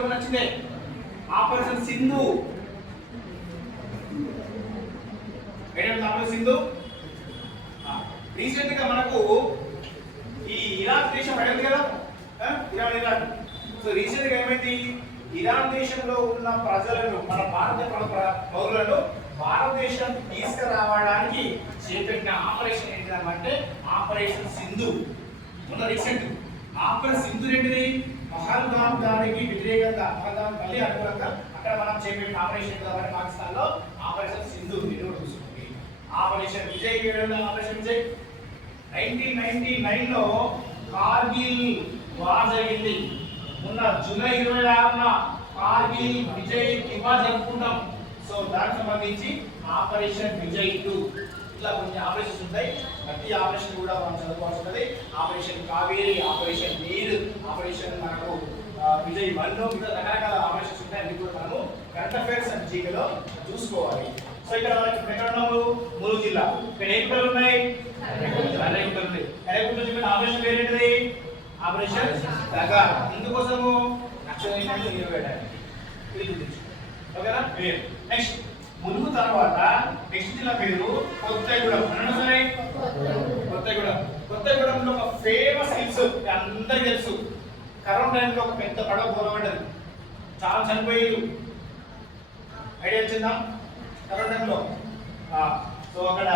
ఇంతకు నచ్చిందే ఆపరేషన్ సింధు. ఏంటంటే ఆపరేషన్ సింధు రీసెంట్ గా మనకు ఈ ఇరాక్ దేశం అడిగింది కదా, ఇరాక్. సో రీసెంట్ గా ఏమైంది, ఇరాన్ దేశంలో ఉన్న ప్రజలను, మన భారత పౌరులను భారతదేశం తీసుకురావడానికి చేపట్టిన ఆపరేషన్ ఏంటంటే ఆపరేషన్ సింధు. మొన్న రీసెంట్ ఆపరేషన్ సింధు ఏంటిది, పహల్గామ్ దాడికి వ్యతిరేకంగా, పహల్గామ్ మళ్ళీ అనుకూలంగా అక్కడ మనం చేపట్టిన ఆపరేషన్ కాబట్టి పాకిస్తాన్ లో ఆపరేషన్ సింధు చూసుకుంది. ఆపరేషన్ విజయ్, ఆపరేషన్ విజయ్ 1999 లో కార్గిల్ వార్ జరిగింది. మొన్న జూలై 26న కార్గిల్ విజయ్ దివస్ జరుపుకుంటాం. సో దానికి సంబంధించి ఆపరేషన్ విజయ్ 2 ఇట్లా కొన్ని ఆపరేషన్స్ ఉంటాయి. ప్రతి ఆపరేషన్ కూడా మనం చదువుకోవాల్సి ఉంటుంది. ఆపరేషన్ కావేరి, ఆపరేషన్ నీరు, ఆపరేషన్ మనకు విజయ్ 1 ఇంకా రకరకాల ఆపరేషన్స్ ఉంటాయి. అన్ని కూడా మనము కరెంట్ అఫైర్స్ అండ్ జీకేలో చూసుకోవాలి. సో ఇక్కడ మనకి ఎక్కడ ఉన్నాము, ములుగు జిల్లా. ఇక్కడ ఏ కుట్రలు ఉన్నాయి, అనే కుట్రలు ఉన్నాయి. అనే కుట్రలు చెప్పిన ఆపరేషన్ పేరు ఏంటిది, ఆపరేషన్ దగా. ఇందుకోసము నక్సలైట్లను నిలబెట్టాలి. ఇది గురించి ఓకేనా. పేరు నెక్స్ట్ ములుగు తర్వాత నెక్స్ట్ జిల్లా పేరు కొత్తగూడెం. అన్న సరే, కొత్తగూడెం. కొత్తగూడెంలో ఒక ఫేమస్ హిల్స్ అందరికీ తెలుసు. కరోనా టైంలో ఒక పెద్ద పడవ పోలబడ్డది, చాలా చనిపోయారు. ఐడియా వచ్చిందా కరోనా టైంలో? సో అక్కడ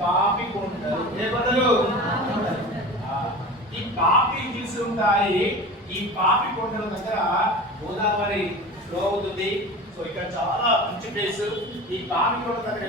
పాపి కొండలు, ఏ కొండలు, ఈ పాపి హిల్స్ ఉంటాయి. ఈ పాపి కొండల దగ్గర గోదావరి ఫ్లో అవుతుంది. సో ఇక్కడ చాలా మంచి ప్లేస్. ఈ పాపి కొండ దగ్గర